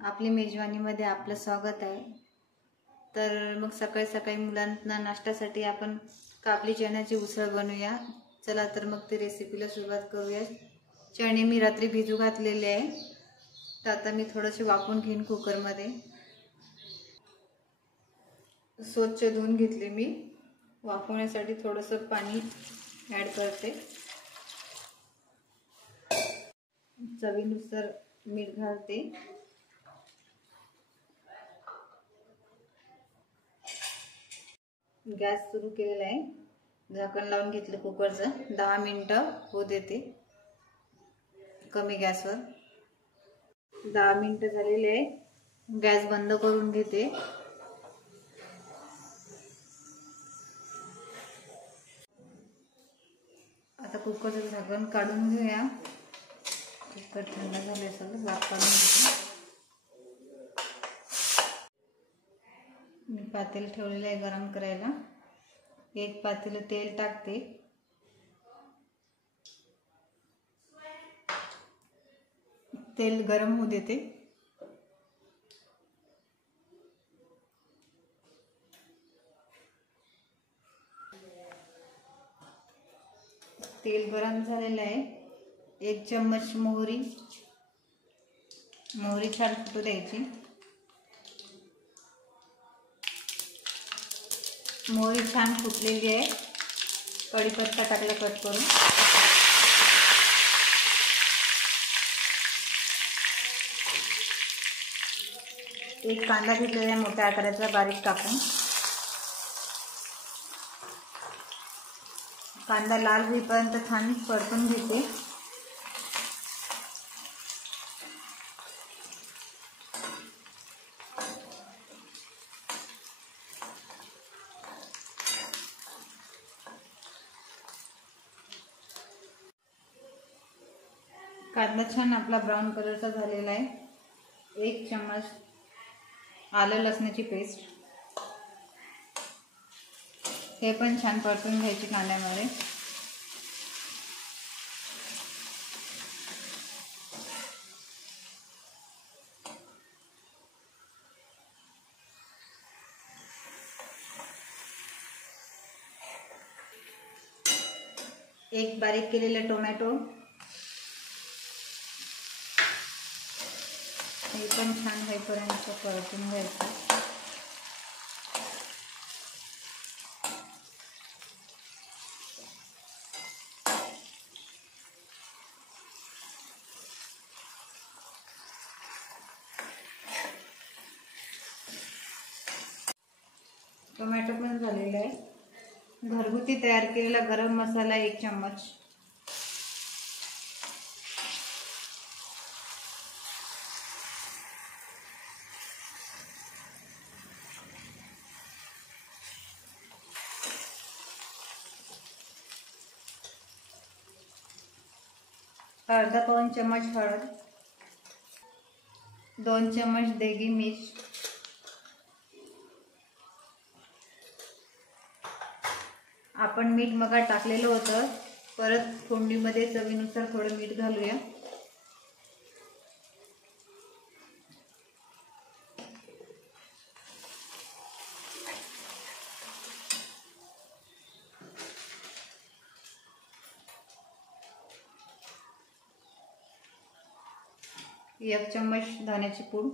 आपली मेजवानीमध्ये आपलं स्वागत आहे। तर मग सकाळी सकाळी मुलांना नाश्त्यासाठी आपण काबली चण्याची उसळ बनवूया। चला तर मग ती रेसिपीला सुरुवात करूया। चणे मी रात्री भिजू घातलेले आहे, तर आता मी थोडेसे वाफवून घेईन कुकरमध्ये। स्वच्छ धुवून घेतले मी। वाफवण्यासाठी थोडंसं पाणी ॲड करते। चवीनुसार मीठ घालते। गॅस सुरू केलेला आहे, झाकण लावून घेतलं कुकरचं। 10 मिनिटं होऊ देते कमी गॅसवर। 10 मिनिटं झालेले आहे, गॅस बंद करून घेते। आता कुकरचं झाकण काढून घेऊया। कुकर थंड झाले असेल वाफ काढून घेते। मी पातेलं ठेवलेलं आहे गरम करायला। एक पातेलं तेल टाकते। तेल गरम होऊ देते। तेल गरम झालेलं आहे। 1 चम्मच मोहरी छान फुटू द्यायची। मोहरी छान फुटलेली आहे। कढीपत्ता टाकला कट करून। एक कांदा घेतलेला आहे मोठ्या आकाराचा बारीक कापून। कांदा लाल होईपर्यंत छान परतून घेते। कांदा छान आपला ब्राऊन कलरचा झालेला आहे। 1 चम्मच आलं लसणाची पेस्ट, हे पण छान परतून घ्यायची कांद्यामध्ये। एक बारीक केलेला टोमॅटो, हे पण छान होईपर्यंत परतून घ्यायचं। टोमॅटो पण झालेला आहे। घरगुती तयार केलेला गरम मसाला 1 चम्मच, अर्धा पाऊण चम्मच हळद, 2 चम्मच देगी मिर्च, आपण मीठ मगा टाकलेलं होतं, परत फोडणीमध्ये चवीनुसार थोडं मीठ घालूया। एक चम्मच धण्याची पूड,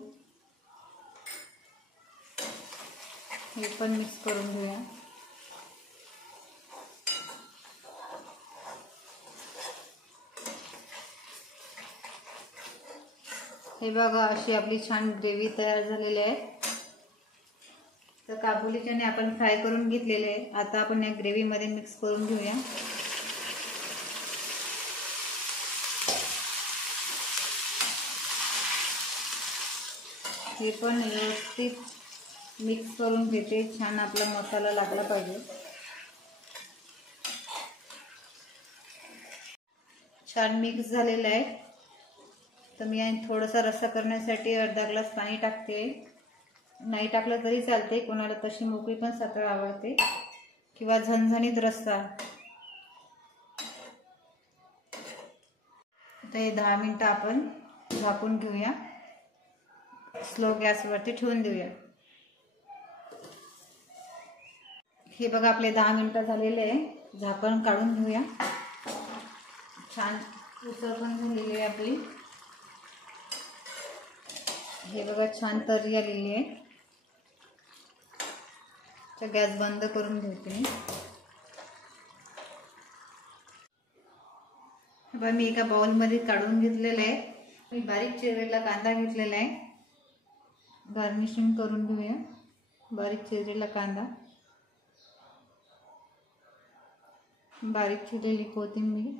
हे पण मिक्स करून घेऊया। हे बघा अशी आपली छान ग्रेव्ही तयार झालेली आहे। तर काबुली चणे आपण फ्राय करून घेतलेले आहे। आता आपण या ग्रेव्ही मध्ये मिक्स करून घेऊया। हे पण व्यवस्थित मिक्स करून घेते। छान आपला मसाला लागला पाहिजे। छान मिक्स झालेला आहे। तर मी थोडासा रस्सा करण्यासाठी अर्धा ग्लास पाणी टाकते। नाही टाकलं तरी चालते, कोणाला तशी मोकळी पण सतळ आवडते किंवा झणझणीत रस्सा। तर हे 10 मिनिटं आपण झाकून घेऊया। स्लो गॅसवरती ठेवून देऊया। हे बघा आपले 10 मिनिटं झालेले आहे। झाकण काढून घेऊया। छान उसळ पण झालेली आहे आपली। हे बघा छान तर्री आलेली आहे। तर गॅस बंद करून घेते मी। मी एका बाउलमध्ये काढून घेतलेला आहे। मी बारीक चिरलेला कांदा घेतलेला आहे। गार्निशिंग करून घेऊया। बारीक चिरलेला कांदा, बारीक चिरलेली कोथिंबीर,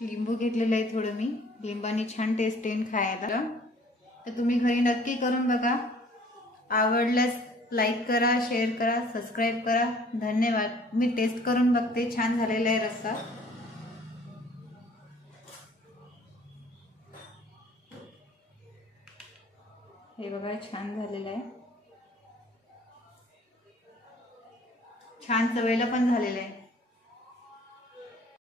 लिंबू घेतलेलं आहे थोडं मी। लिंबाने छान टेस्ट येईल खायला। तर तुम्ही घरी नक्की करून बघा। आवडल्यास लाईक करा, शेअर करा, सबस्क्राईब करा। धन्यवाद। मी टेस्ट करून बघते। छान झालेला आहे रस्सा। हे बघा छान झालेलं आहे। छान चवेला पण झालेलं आहे।